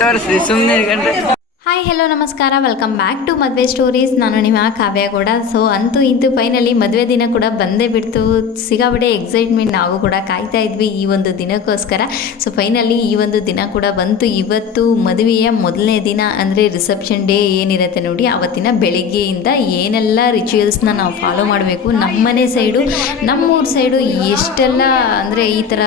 ತೋರಿಸ್ರಿ ಸುಮ್ಮನೆ ಕಂಡ್ರೆ. Hi hello ನಮಸ್ಕಾರ, ವೆಲ್ಕಮ್ ಬ್ಯಾಕ್ ಟು ಮದುವೆ ಸ್ಟೋರೀಸ್. ನಾನು ನಿಮ್ಮ ಕಾವ್ಯ ಕೂಡ. ಸೊ ಅಂತೂ ಇಂತೂ ಫೈನಲಿ ಮದುವೆ ದಿನ ಕೂಡ ಬಂದೇ ಬಿಡ್ತು. ಸಿಗಾಬಡೆ ಎಕ್ಸೈಟ್ಮೆಂಟ್, ನಾವು ಕೂಡ ಕಾಯ್ತಾ ಇದ್ವಿ ಈ ಒಂದು ದಿನಕ್ಕೋಸ್ಕರ. ಸೊ ಫೈನಲಿ ಈ ಒಂದು ದಿನ ಕೂಡ ಬಂತು. ಇವತ್ತು ಮದುವೆಯ ಮೊದಲನೇ ದಿನ, ಅಂದರೆ ರಿಸೆಪ್ಷನ್ ಡೇ ಏನಿರುತ್ತೆ ನೋಡಿ, ಆವತ್ತಿನ ಬೆಳಿಗ್ಗೆಯಿಂದ ಏನೆಲ್ಲ ರಿಚುವಲ್ಸ್ನ ನಾವು ಫಾಲೋ ಮಾಡಬೇಕು, ನಮ್ಮನೆ ಸೈಡು ನಮ್ಮೂರ ಸೈಡು ಎಷ್ಟೆಲ್ಲ ಅಂದರೆ ಈ ಥರ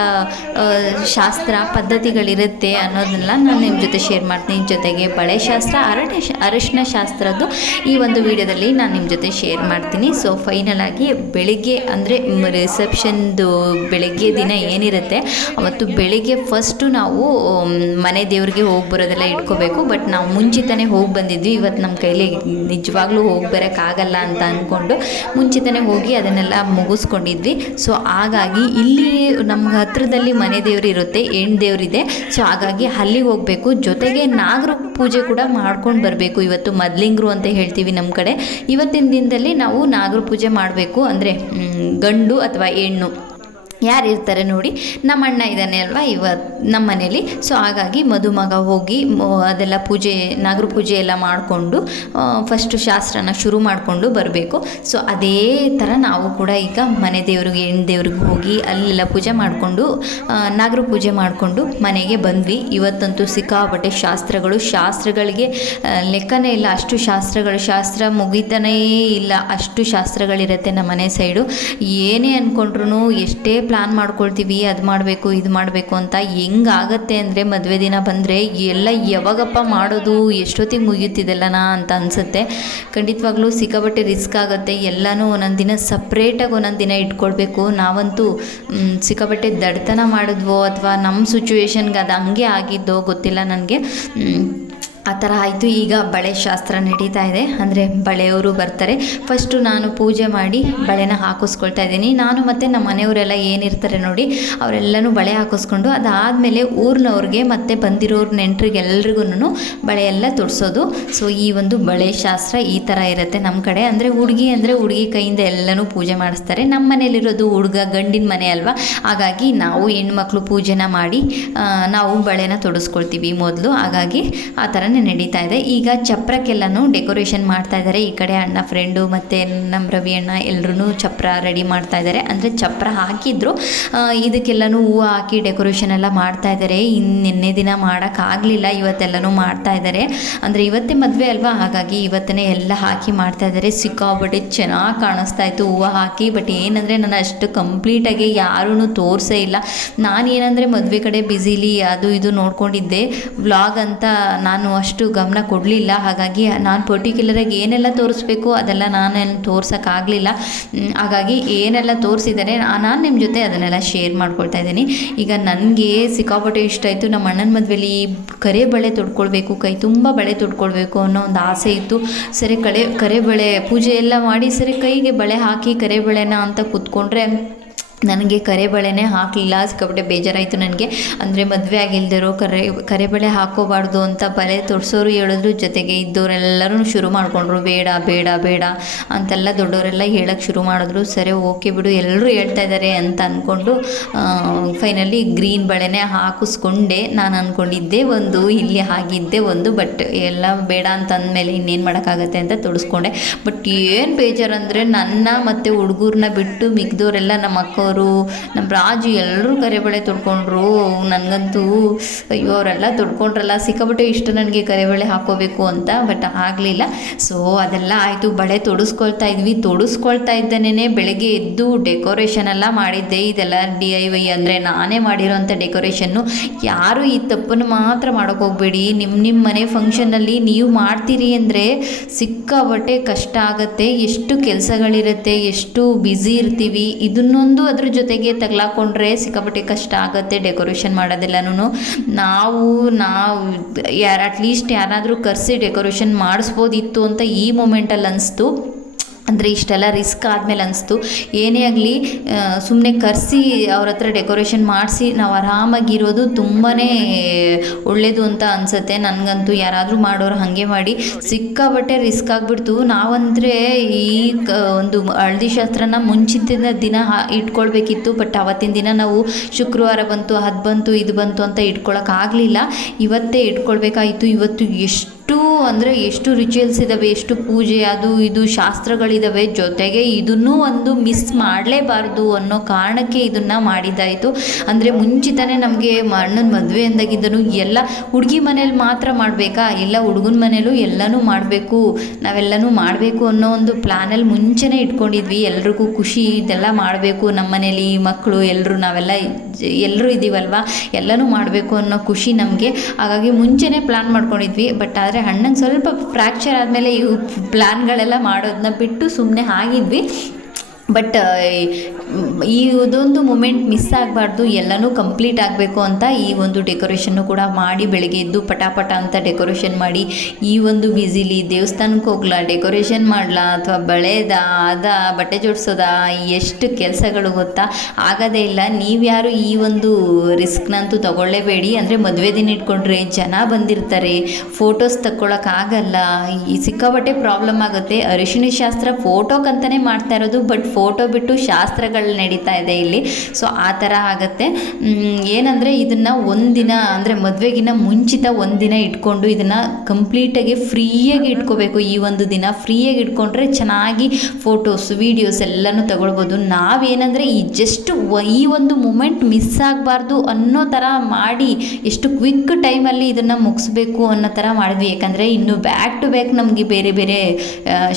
ಶಾಸ್ತ್ರ ಪದ್ಧತಿಗಳಿರುತ್ತೆ ಅನ್ನೋದನ್ನೆಲ್ಲ ನಾನು ನಿಮ್ಮ ಜೊತೆ ಶೇರ್ ಮಾಡ್ತೀನಿ. ಜೊತೆಗೆ ಬಳೆ ಶಾಸ್ತ್ರ, ಅರಶಿನ ಶಾಸ್ತ್ರದ್ದು ಈ ಒಂದು ವಿಡಿಯೋದಲ್ಲಿ ನಾನು ನಿಮ್ಮ ಜೊತೆ ಶೇರ್ ಮಾಡ್ತೀನಿ. ಸೊ ಫೈನಲ್ ಆಗಿ ಬೆಳಿಗ್ಗೆ ಅಂದರೆ ರಿಸೆಪ್ಷನ್ದು ಬೆಳಿಗ್ಗೆ ದಿನ ಏನಿರುತ್ತೆ ಅವತ್ತು ಬೆಳಿಗ್ಗೆ ಫಸ್ಟು ನಾವು ಮನೆ ದೇವ್ರಿಗೆ ಹೋಗಿ ಬರೋದೆಲ್ಲ ಇಟ್ಕೋಬೇಕು. ಬಟ್ ನಾವು ಮುಂಚಿತನೇ ಹೋಗಿ ಬಂದಿದ್ವಿ. ಇವತ್ತು ನಮ್ಮ ಕೈಲಿ ನಿಜವಾಗ್ಲೂ ಹೋಗಿ ಬರೋಕ್ಕಾಗಲ್ಲ ಅಂತ ಅಂದ್ಕೊಂಡು ಮುಂಚಿತನೇ ಹೋಗಿ ಅದನ್ನೆಲ್ಲ ಮುಗಿಸ್ಕೊಂಡಿದ್ವಿ. ಸೊ ಹಾಗಾಗಿ ಇಲ್ಲಿ ನಮ್ಮ ಹತ್ರದಲ್ಲಿ ಮನೆ ದೇವ್ರು ಇರುತ್ತೆ, ಹೆಣ್ಣು ದೇವರಿದೆ. ಸೊ ಹಾಗಾಗಿ ಅಲ್ಲಿಗೆ ಹೋಗಬೇಕು. ಜೊತೆಗೆ ನಾಗರ ಪೂಜೆ ಕೂಡ ಮಾಡ್ಕೊಂಡು ಬರಬೇಕು. ಇವತ್ತು ಮದ್ಲಿಂಗರು ಅಂತ ಹೇಳ್ತೀವಿ ನಮ್ಮ ಕಡೆ. ಇವತ್ತಿನ ದಿನದಲ್ಲಿ ನಾವು ನಾಗರ ಪೂಜೆ ಮಾಡಬೇಕು. ಅಂದರೆ ಗಂಡು ಅಥವಾ ಹೆಣ್ಣು ಯಾರು ಇರ್ತಾರೆ ನೋಡಿ, ನಮ್ಮ ಅಣ್ಣ ಇದ್ದಾನೆ ಅಲ್ವಾ ಇವತ್ತು ನಮ್ಮ ಮನೇಲಿ. ಸೊ ಹಾಗಾಗಿ ಮದುಮಗ ಹೋಗಿ ಅದೆಲ್ಲ ಪೂಜೆ, ನಾಗರ ಪೂಜೆ ಎಲ್ಲ ಮಾಡಿಕೊಂಡು ಫಸ್ಟು ಶಾಸ್ತ್ರನ ಶುರು ಮಾಡಿಕೊಂಡು ಬರಬೇಕು. ಸೊ ಅದೇ ಥರ ನಾವು ಕೂಡ ಈಗ ಮನೆ ದೇವ್ರಿಗೆ, ಹೆಣ್ಣು ದೇವ್ರಿಗೆ ಹೋಗಿ ಅಲ್ಲೆಲ್ಲ ಪೂಜೆ ಮಾಡಿಕೊಂಡು ನಾಗರ ಪೂಜೆ ಮಾಡಿಕೊಂಡು ಮನೆಗೆ ಬಂದ್ವಿ. ಇವತ್ತಂತೂ ಸಿಕ್ಕಾಪಟ್ಟೆ ಶಾಸ್ತ್ರಗಳಿಗೆ ಲೆಕ್ಕನೇ ಇಲ್ಲ. ಅಷ್ಟು ಶಾಸ್ತ್ರ ಮುಗಿತಾನೇ ಇಲ್ಲ, ಅಷ್ಟು ಶಾಸ್ತ್ರಗಳಿರುತ್ತೆ ನಮ್ಮ ಮನೆ ಸೈಡು. ಏನೇ ಅಂದ್ಕೊಂಡ್ರು, ಎಷ್ಟೇ ಪ್ಲ್ಯಾನ್ ಮಾಡ್ಕೊಳ್ತೀವಿ, ಅದು ಮಾಡಬೇಕು ಇದು ಮಾಡಬೇಕು ಅಂತ, ಹೆಂಗಾಗತ್ತೆ ಅಂದರೆ ಮದುವೆ ದಿನ ಬಂದರೆ ಎಲ್ಲ ಯಾವಾಗಪ್ಪ ಮಾಡೋದು, ಎಷ್ಟೊತ್ತಿಗೆ ಮುಗಿಯುತ್ತಿದ್ದೆಲ್ಲನಾ ಅಂತ ಅನಿಸುತ್ತೆ. ಖಂಡಿತವಾಗ್ಲೂ ಸಿಕ್ಕಾಪಟ್ಟೆ ರಿಸ್ಕ್ ಆಗುತ್ತೆ. ಎಲ್ಲನೂ ಒಂದೊಂದು ದಿನ ಸಪ್ರೇಟಾಗಿ ಒಂದೊಂದು ದಿನ ಇಟ್ಕೊಳ್ಬೇಕು. ನಾವಂತೂ ಸಿಕ್ಕಾಪಟ್ಟೆ ದಡ್ತನ ಮಾಡಿದ್ವೋ ಅಥವಾ ನಮ್ಮ ಸಿಚುವೇಶನ್ಗೆ ಅದು ಹಂಗೆ ಆಗಿದ್ದೋ ಗೊತ್ತಿಲ್ಲ ನನಗೆ. ಆ ಥರ ಆಯಿತು. ಈಗ ಬಳೆ ಶಾಸ್ತ್ರ ನಡೀತಾ ಇದೆ. ಅಂದರೆ ಬಳೆಯವರು ಬರ್ತಾರೆ. ಫಸ್ಟು ನಾನು ಪೂಜೆ ಮಾಡಿ ಬಳೆನ ಹಾಕಿಸ್ಕೊಳ್ತಾ ಇದ್ದೀನಿ. ನಾನು ಮತ್ತು ನಮ್ಮ ಮನೆಯವರೆಲ್ಲ ಏನಿರ್ತಾರೆ ನೋಡಿ, ಅವರೆಲ್ಲನೂ ಬಳೆ ಹಾಕಿಸ್ಕೊಂಡು ಅದಾದಮೇಲೆ ಊರಿನವ್ರಿಗೆ ಮತ್ತು ಬಂದಿರೋರು ನೆಂಟ್ರಿಗೆಲ್ರಿಗೂ ಬಳೆ ಎಲ್ಲ ತೊಡಿಸೋದು. ಸೊ ಈ ಒಂದು ಬಳೆ ಶಾಸ್ತ್ರ ಈ ಥರ ಇರುತ್ತೆ ನಮ್ಮ ಕಡೆ. ಅಂದರೆ ಹುಡುಗಿ ಕೈಯಿಂದ ಎಲ್ಲನೂ ಪೂಜೆ ಮಾಡಿಸ್ತಾರೆ. ನಮ್ಮ ಮನೇಲಿರೋದು ಹುಡುಗ, ಗಂಡಿನ ಮನೆ ಅಲ್ವಾ, ಹಾಗಾಗಿ ನಾವು ಹೆಣ್ಮಕ್ಳು ಪೂಜೆನ ಮಾಡಿ ನಾವು ಬಳೆನ ತೊಡಿಸ್ಕೊಳ್ತೀವಿ ಮೊದಲು. ಹಾಗಾಗಿ ಆ ಥರ ನಡೀತಾ ಇದೆ. ಈಗ ಚಪ್ರಕ್ಕೆಲ್ಲನೂ ಡೆಕೋರೇಷನ್ ಮಾಡ್ತಾ ಇದ್ದಾರೆ. ಈ ಕಡೆ ಅಣ್ಣ ಫ್ರೆಂಡು ಮತ್ತು ನಮ್ಮ ರವಿ ಅಣ್ಣ ಎಲ್ಲರೂ ಚಪ್ರ ರೆಡಿ ಮಾಡ್ತಾ ಇದ್ದಾರೆ. ಅಂದರೆ ಚಪ್ರ ಹಾಕಿದ್ರು, ಇದಕ್ಕೆಲ್ಲನೂ ಹೂವು ಹಾಕಿ ಡೆಕೋರೇಷನ್ ಎಲ್ಲ ಮಾಡ್ತಾ ಇದ್ದಾರೆ. ನಿನ್ನೆ ದಿನ ಮಾಡೋಕ್ಕಾಗಲಿಲ್ಲ, ಇವತ್ತೆಲ್ಲನೂ ಮಾಡ್ತಾ ಇದ್ದಾರೆ. ಅಂದರೆ ಇವತ್ತೇ ಮದುವೆ ಅಲ್ವಾ, ಹಾಗಾಗಿ ಇವತ್ತೇ ಎಲ್ಲ ಹಾಕಿ ಮಾಡ್ತಾ ಇದ್ದಾರೆ. ಸಿಕ್ಕಾಪಟ್ಟೆ ಚೆನ್ನಾಗಿ ಕಾಣಿಸ್ತಾ ಇತ್ತು ಹೂವು ಹಾಕಿ. ಬಟ್ ಏನಂದರೆ ನಾನು ಅಷ್ಟು ಕಂಪ್ಲೀಟಾಗಿ ಯಾರೂ ತೋರಿಸೇ ಇಲ್ಲ. ನಾನೇನಂದರೆ ಮದುವೆ ಕಡೆ ಬ್ಯುಸಿಲಿ ಅದು ಇದು ನೋಡ್ಕೊಂಡಿದ್ದೆ. ವ್ಲಾಗ್ ಅಂತ ನಾನು ಅಷ್ಟು ಗಮನ ಕೊಡಲಿಲ್ಲ. ಹಾಗಾಗಿ ನಾನು ಪರ್ಟಿಕ್ಯುಲರಾಗಿ ಏನೆಲ್ಲ ತೋರಿಸ್ಬೇಕು ಅದೆಲ್ಲ ನಾನೇನು ತೋರ್ಸೋಕ್ಕಾಗಲಿಲ್ಲ. ಹಾಗಾಗಿ ಏನೆಲ್ಲ ತೋರಿಸಿದ್ದಾರೆ ನಾನು ನಿಮ್ಮ ಜೊತೆ ಅದನ್ನೆಲ್ಲ ಶೇರ್ ಮಾಡ್ಕೊಳ್ತಾ ಇದ್ದೀನಿ. ಈಗ ನನಗೆ ಸಿಕ್ಕಾಪಟ್ಟೆ ಇಷ್ಟ ಆಯಿತು. ನಮ್ಮ ಅಣ್ಣನ ಮದುವೆಲಿ ಕರೆ ಬಳೆ ತೊಡ್ಕೊಳ್ಬೇಕು, ಕೈ ತುಂಬ ಬಳೆ ತೊಡ್ಕೊಳ್ಬೇಕು ಅನ್ನೋ ಒಂದು ಆಸೆ ಇತ್ತು. ಸರಿ ಕರೆ ಬಳೆ ಪೂಜೆ ಎಲ್ಲ ಮಾಡಿ ಸರಿ ಕೈಗೆ ಬಳೆ ಹಾಕಿ ಕರೆ ಬಳೆನ ಅಂತ ಕೂತ್ಕೊಂಡ್ರೆ ನನಗೆ ಕರೆ ಬಳೆನೇ ಹಾಕಲಿಲ್ಲ. ಸಿಕ್ಕಾಪಟ್ಟೆ ಬೇಜಾರಾಯಿತು ನನಗೆ. ಅಂದರೆ ಮದುವೆ ಆಗಿಲ್ದಿರೋ ಕರೆ ಬಳೆ ಹಾಕೋಬಾರ್ದು ಅಂತ ಬಳೆ ತೊಡ್ಸೋರು ಹೇಳಿದ್ರು. ಜೊತೆಗೆ ಇದ್ದವರೆಲ್ಲರೂ ಶುರು ಮಾಡಿಕೊಂಡ್ರು, ಬೇಡ ಬೇಡ ಬೇಡ ಅಂತೆಲ್ಲ ದೊಡ್ಡವರೆಲ್ಲ ಹೇಳೋಕ್ಕೆ ಶುರು ಮಾಡಿದ್ರು. ಸರಿ ಓಕೆ ಬಿಡು, ಎಲ್ಲರೂ ಹೇಳ್ತಾ ಇದ್ದಾರೆ ಅಂತ ಅಂದ್ಕೊಂಡು ಫೈನಲಿ ಗ್ರೀನ್ ಬಳೆನೇ ಹಾಕಿಸ್ಕೊಂಡೆ. ನಾನು ಅಂದ್ಕೊಂಡಿದ್ದೆ ಒಂದು, ಇಲ್ಲಿ ಆಗಿದ್ದೆ ಒಂದು. ಬಟ್ ಎಲ್ಲ ಬೇಡ ಅಂತ ಅಂದಮೇಲೆ ಇನ್ನೇನು ಮಾಡೋಕ್ಕಾಗತ್ತೆ ಅಂತ ತೊಡಿಸ್ಕೊಂಡೆ. ಬಟ್ ಏನು ಬೇಜಾರಂದರೆ ನನ್ನ ಮತ್ತು ಹುಡುಗರನ್ನ ಬಿಟ್ಟು ಮಿಕ್ದವರೆಲ್ಲ ನಮ್ಮ ಅಕ್ಕವರು, ನಮ್ಮ ರಾಜು ಎಲ್ಲರೂ ಕರೆ ಬಳೆ ತೊಡ್ಕೊಂಡ್ರು. ನನಗಂತೂ ಅಯ್ಯೋ ಅವರೆಲ್ಲ ತೊಡ್ಕೊಂಡ್ರಲ್ಲ, ಸಿಕ್ಕಾಪಟ್ಟೆ ಇಷ್ಟ ನನಗೆ ಕರೆ ಬಳೆ ಹಾಕೋಬೇಕು ಅಂತ. ಬಟ್ ಆಗಲಿಲ್ಲ. ಸೊ ಅದೆಲ್ಲ ಆಯಿತು. ಬಳೆ ತೊಡಿಸ್ಕೊಳ್ತಾ ಇದ್ದೇನೆ ಬೆಳಗ್ಗೆ ಎದ್ದು ಡೆಕೋರೇಷನ್ ಎಲ್ಲ ಮಾಡಿದ್ದೆ. ಇದೆಲ್ಲ DIY ಅಂದರೆ ನಾನೇ ಮಾಡಿರೋಂಥ ಡೆಕೋರೇಷನ್ನು. ಯಾರು ಈ ತಪ್ಪನ್ನು ಮಾತ್ರ ಮಾಡೋಕ್ಕೆ ಹೋಗಬೇಡಿ. ನಿಮ್ಮ ಮನೆ ಫಂಕ್ಷನಲ್ಲಿ ನೀವು ಮಾಡ್ತೀರಿ ಅಂದರೆ ಸಿಕ್ಕಾಪಟ್ಟೆ ಕಷ್ಟ ಆಗುತ್ತೆ. ಎಷ್ಟು ಕೆಲಸಗಳಿರುತ್ತೆ, ಎಷ್ಟು ಬ್ಯುಸಿ ಇರ್ತೀವಿ. ಇದನ್ನೊಂದು ಅದ್ರ ಜೊತೆಗೆ ತಗ್ಲಾಕೊಂಡ್ರೆ ಸಿಕ್ಕಾಪಟ್ಟೆ ಕಷ್ಟ ಆಗುತ್ತೆ ಡೆಕೋರೇಷನ್ ಮಾಡೋದೆಲ್ಲನೂ. ನಾವು ಅಟ್ಲೀಸ್ಟ್ ಯಾರಾದರೂ ಕರೆಸಿ ಡೆಕೋರೇಷನ್ ಮಾಡಿಸ್ಬೋದಿತ್ತು ಅಂತ ಈ ಮೂಮೆಂಟಲ್ಲಿ ಅನಿಸ್ತು. ಅಂದರೆ ಇಷ್ಟೆಲ್ಲ ರಿಸ್ಕ್ ಆದಮೇಲೆ ಅನಿಸ್ತು ಏನೇ ಆಗಲಿ ಸುಮ್ಮನೆ ಕರೆಸಿ ಅವ್ರ ಹತ್ರ ಡೆಕೋರೇಷನ್ ಮಾಡಿಸಿ ನಾವು ಆರಾಮಾಗಿರೋದು ತುಂಬಾ ಒಳ್ಳೆಯದು ಅಂತ ಅನಿಸುತ್ತೆ ನನಗಂತೂ. ಯಾರಾದರೂ ಮಾಡೋರು ಹಾಗೆ ಮಾಡಿ. ಸಿಕ್ಕಾಬಟ್ಟೆ ರಿಸ್ಕ್ ಆಗಿಬಿಡ್ತು. ನಾವಂದರೆ ಈ ಒಂದು ಹಳದಿ ಶಾಸ್ತ್ರನ ಮುಂಚಿನ ದಿನ ಇಟ್ಕೊಳ್ಬೇಕಿತ್ತು. ಬಟ್ ಅವತ್ತಿನ ದಿನ ನಾವು ಶುಕ್ರವಾರ ಬಂತು, ಅದು ಬಂತು, ಇದು ಬಂತು ಅಂತ ಇಟ್ಕೊಳಕ್ಕಾಗಲಿಲ್ಲ. ಇವತ್ತೇ ಇಟ್ಕೊಳ್ಬೇಕಾಯಿತು. ಇವತ್ತು ಎಷ್ಟು ರಿಚುವಲ್ಸ್ ಇದ್ದಾವೆ, ಎಷ್ಟು ಪೂಜೆ ಅದು ಇದು ಶಾಸ್ತ್ರಗಳಿದ್ದಾವೆ. ಜೊತೆಗೆ ಇದನ್ನೂ ಒಂದು ಮಿಸ್ ಮಾಡಲೇಬಾರ್ದು ಅನ್ನೋ ಕಾರಣಕ್ಕೆ ಇದನ್ನು ಮಾಡಿದ್ದಾಯಿತು. ಅಂದರೆ ಮುಂಚಿತನೇ ನಮಗೆ ಅಣ್ಣನ ಮದುವೆ ಅಂದಾಗಿದ್ದನು ಎಲ್ಲ ಹುಡುಗಿ ಮನೇಲಿ ಮಾತ್ರ ಮಾಡಬೇಕಾ, ಇಲ್ಲ ಹುಡುಗನ ಮನೇಲೂ ಎಲ್ಲನೂ ಮಾಡಬೇಕು, ನಾವೆಲ್ಲನೂ ಮಾಡಬೇಕು ಅನ್ನೋ ಒಂದು ಪ್ಲ್ಯಾನಲ್ಲಿ ಮುಂಚೆನೇ ಇಟ್ಕೊಂಡಿದ್ವಿ. ಎಲ್ರಿಗೂ ಖುಷಿ ಇದೆಲ್ಲ ಮಾಡಬೇಕು, ನಮ್ಮ ಮನೇಲಿ ಮಕ್ಕಳು ಎಲ್ಲರೂ ಇದ್ದೀವಲ್ವ, ಎಲ್ಲನೂ ಮಾಡಬೇಕು ಅನ್ನೋ ಖುಷಿ ನಮಗೆ. ಹಾಗಾಗಿ ಮುಂಚೆನೇ ಪ್ಲ್ಯಾನ್ ಮಾಡ್ಕೊಂಡಿದ್ವಿ. ಬಟ್ ಆದರೆ ಅಣ್ಣಂಗೆ ಸ್ವಲ್ಪ ಫ್ರ್ಯಾಕ್ಚರ್ ಆದಮೇಲೆ ಈ ಪ್ಲ್ಯಾನ್ಗಳೆಲ್ಲ ಮಾಡೋದನ್ನ ಬಿಟ್ಟು ಸುಮ್ಮನೆ ಆಗಿದ್ವಿ. ಬಟ್ ಇದೊಂದು ಮೂಮೆಂಟ್ ಮಿಸ್ ಆಗಬಾರ್ದು, ಎಲ್ಲನೂ ಕಂಪ್ಲೀಟ್ ಆಗಬೇಕು ಅಂತ ಈ ಒಂದು ಡೆಕೋರೇಷನ್ನು ಕೂಡ ಮಾಡಿ ಬೆಳಗ್ಗೆ ಎದ್ದು ಪಟಾಪಟ ಅಂತ ಡೆಕೋರೇಷನ್ ಮಾಡಿ, ಈ ಒಂದು ಬ್ಯುಸಿಲಿ ದೇವಸ್ಥಾನಕ್ಕೆ ಹೋಗ್ಲಾ, ಡೆಕೋರೇಷನ್ ಮಾಡಲಾ, ಅಥವಾ ಬಟ್ಟೆ ಜೋಡಿಸೋದಾ, ಎಷ್ಟು ಕೆಲಸಗಳು ಗೊತ್ತಾ, ಆಗೋದೇ ಇಲ್ಲ. ನೀವ್ಯಾರು ಈ ಒಂದು ರಿಸ್ಕ್ನಂತೂ ತಗೊಳ್ಳೇಬೇಡಿ. ಅಂದರೆ ಮದುವೆ ದಿನ ಇಟ್ಕೊಂಡ್ರೆ ಜನ ಬಂದಿರ್ತಾರೆ, ಫೋಟೋಸ್ ತಕ್ಕೊಳಕ್ಕಾಗಲ್ಲ, ಈ ಸಿಕ್ಕಾಬಟ್ಟೆ ಪ್ರಾಬ್ಲಮ್ ಆಗುತ್ತೆ. ಅರಿಶಿಣ ಶಾಸ್ತ್ರ ಫೋಟೋಕ್ಕಂತಲೇ ಮಾಡ್ತಾ ಇರೋದು, ಬಟ್ ಫೋಟೋ ಬಿಟ್ಟು ಶಾಸ್ತ್ರಗಳು ನಡೀತಾ ಇದೆ ಇಲ್ಲಿ. ಸೊ ಆ ಥರ ಆಗುತ್ತೆ. ಏನಂದರೆ ಇದನ್ನು ಒಂದಿನ ಅಂದರೆ ಮದುವೆಗಿನ್ನ ಮುಂಚಿತ ಒಂದಿನ ಇಟ್ಕೊಂಡು ಇದನ್ನು ಕಂಪ್ಲೀಟಾಗಿ ಫ್ರೀಯಾಗಿ ಇಟ್ಕೋಬೇಕು. ಈ ಒಂದು ದಿನ ಫ್ರೀಯಾಗಿ ಇಟ್ಕೊಂಡ್ರೆ ಚೆನ್ನಾಗಿ ಫೋಟೋಸ್ ವೀಡಿಯೋಸ್ ಎಲ್ಲನೂ ತಗೊಳ್ಬೋದು. ನಾವೇನಂದರೆ ಈ ಒಂದು ಮೂಮೆಂಟ್ ಮಿಸ್ ಆಗಬಾರ್ದು ಅನ್ನೋ ಥರ ಮಾಡಿ ಎಷ್ಟು ಕ್ವಿಕ್ ಟೈಮಲ್ಲಿ ಇದನ್ನು ಮುಗಿಸ್ಬೇಕು ಅನ್ನೋ ಥರ ಮಾಡಿದ್ವಿ. ಯಾಕಂದರೆ ಇನ್ನು ಬ್ಯಾಕ್ ಟು ಬ್ಯಾಕ್ ನಮಗೆ ಬೇರೆ ಬೇರೆ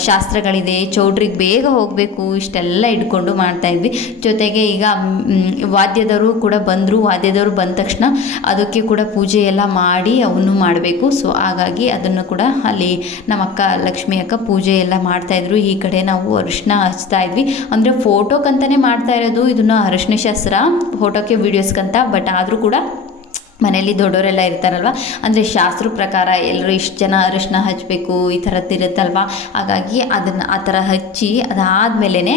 ಶಾಸ್ತ್ರಗಳಿದೆ, ಚೌಟ್ರಿಗೆ ಬೇಗ ಹೋಗಬೇಕು, ಇಷ್ಟೆಲ್ಲ ಇಟ್ಕೊಂಡು ಮಾಡ್ತಾಯಿದ್ವಿ. ಜೊತೆಗೆ ಈಗ ವಾದ್ಯದವರು ಕೂಡ ಬಂದರು. ವಾದ್ಯದವರು ಬಂದ ತಕ್ಷಣ ಅದಕ್ಕೆ ಕೂಡ ಪೂಜೆ ಎಲ್ಲ ಮಾಡಿ ಅವನು ಮಾಡಬೇಕು. ಸೊ ಹಾಗಾಗಿ ಅದನ್ನು ಕೂಡ ಅಲ್ಲಿ ನಮ್ಮ ಅಕ್ಕ ಲಕ್ಷ್ಮಿ ಅಕ್ಕ ಪೂಜೆ ಎಲ್ಲ ಮಾಡ್ತಾಯಿದ್ರು. ಈ ಕಡೆ ನಾವು ಅರಿಶಿನ ಹಚ್ತಾ ಇದ್ವಿ. ಅಂದರೆ ಫೋಟೋಕ್ಕಂತಲೇ ಮಾಡ್ತಾ ಇರೋದು ಇದನ್ನು ಅರಿಶಿನ ಶಾಸ್ತ್ರ, ಫೋಟೋಕ್ಕೆ ವೀಡಿಯೋಸ್ಗಂತ. ಬಟ್ ಆದರೂ ಕೂಡ ಮನೇಲಿ ದೊಡ್ಡವರೆಲ್ಲ ಇರ್ತಾರಲ್ವ, ಅಂದರೆ ಶಾಸ್ತ್ರ ಪ್ರಕಾರ ಎಲ್ಲರೂ ಇಷ್ಟು ಜನ ಅರಿಶಿನ ಹಚ್ಚಬೇಕು ಈ ಥರದ್ದು ಇರುತ್ತಲ್ವ. ಹಾಗಾಗಿ ಆ ಥರ ಹಚ್ಚಿ ಅದಾದಮೇಲೆ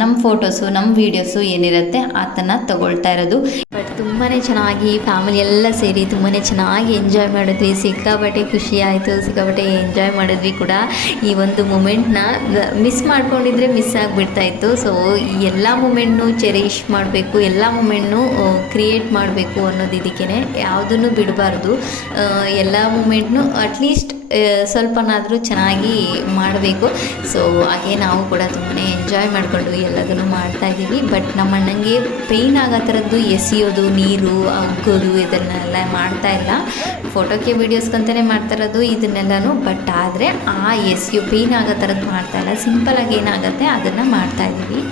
ನಮ್ಮ ಫೋಟೋಸು ನಮ್ಮ ವೀಡಿಯೋಸು ಏನಿರುತ್ತೆ ಅದನ್ನು ತಗೊಳ್ತಾ ಇರೋದು. ಬಟ್ ತುಂಬಾ ಚೆನ್ನಾಗಿ ಫ್ಯಾಮಿಲಿ ಎಲ್ಲ ಸೇರಿ ತುಂಬಾ ಚೆನ್ನಾಗಿ ಎಂಜಾಯ್ ಮಾಡಿದ್ವಿ. ಸಿಕ್ಕಾಬಟ್ಟೆ ಖುಷಿ ಆಯಿತು, ಸಿಕ್ಕಾಬಟ್ಟೆ ಎಂಜಾಯ್ ಮಾಡಿದ್ವಿ ಕೂಡ. ಈ ಒಂದು ಮೂಮೆಂಟ್ನ ಮಿಸ್ ಮಾಡ್ಕೊಂಡಿದ್ರೆ ಮಿಸ್ ಆಗಿಬಿಡ್ತಾಯಿತ್ತು. ಸೊ ಈ ಎಲ್ಲ ಮೂಮೆಂಟ್ನು ಚೆರಿಷ್ ಮಾಡಬೇಕು, ಎಲ್ಲ ಮೂಮೆಂಟ್ನು ಕ್ರಿಯೇಟ್ ಮಾಡಬೇಕು ಅನ್ನೋದು ಇದಕ್ಕೇ. ಯಾವುದನ್ನು ಬಿಡಬಾರ್ದು, ಎಲ್ಲ ಮೂಮೆಂಟ್ನು ಅಟ್ಲೀಸ್ಟ್ ಸ್ವಲ್ಪನಾದರೂ ಚೆನ್ನಾಗಿ ಮಾಡಬೇಕು. ಸೊ ಹಾಗೆ ನಾವು ಕೂಡ ತುಂಬಾ ಎಂಜಾಯ್ ಮಾಡಿಕೊಂಡು ಎಲ್ಲದನ್ನು ಮಾಡ್ತಾಯಿದ್ದೀವಿ. ಬಟ್ ನಮ್ಮ ಅಣ್ಣಂಗೆ ಪೇಯ್ನ್ ಆಗೋ ಥರದ್ದು ಎಸೆಯೋದು, ನೀರು ಅಗ್ಗೋದು ಇದನ್ನೆಲ್ಲ ಮಾಡ್ತಾಯಿಲ್ಲ. ಫೋಟೋಕ್ಕೆ ವೀಡಿಯೋಸ್ಗಂತಲೇ ಮಾಡ್ತಾಯಿರೋದು ಇದನ್ನೆಲ್ಲನೂ. ಬಟ್ ಆದರೆ ಪೇಯ್ನ್ ಆಗೋ ಥರದ್ದು ಮಾಡ್ತಾಯಿಲ್ಲ, ಸಿಂಪಲಾಗಿ ಏನಾಗುತ್ತೆ ಅದನ್ನು ಮಾಡ್ತಾಯಿದ್ದೀವಿ.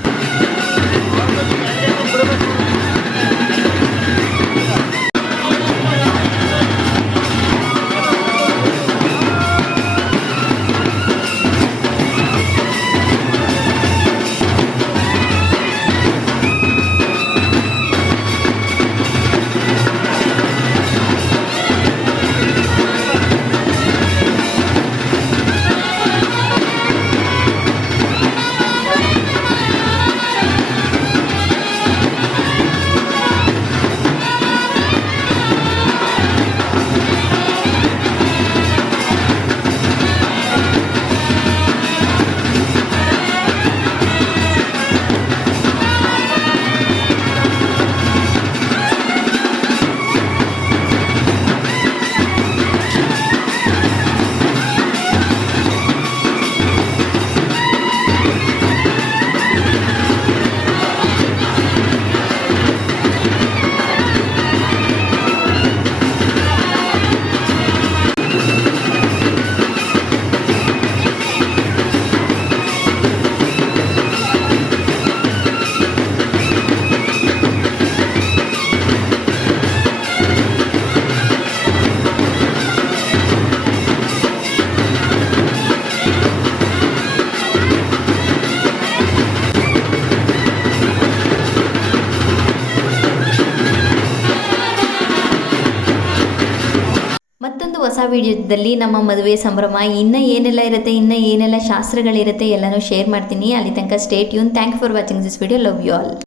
ವಿಡಿಯೋದಲ್ಲಿ ನಮ್ಮ ಮದುವೆ ಸಂಭ್ರಮ ಇನ್ನೂ ಏನೆಲ್ಲ ಇರುತ್ತೆ, ಇನ್ನೂ ಏನೆಲ್ಲ ಶಾಸ್ತ್ರಗಳಿರುತ್ತೆ ಎಲ್ಲನೂ ಶೇರ್ ಮಾಡ್ತೀನಿ. ಅಲ್ಲಿ ತನಕ stay tune. Thank for watching this video. Love you all.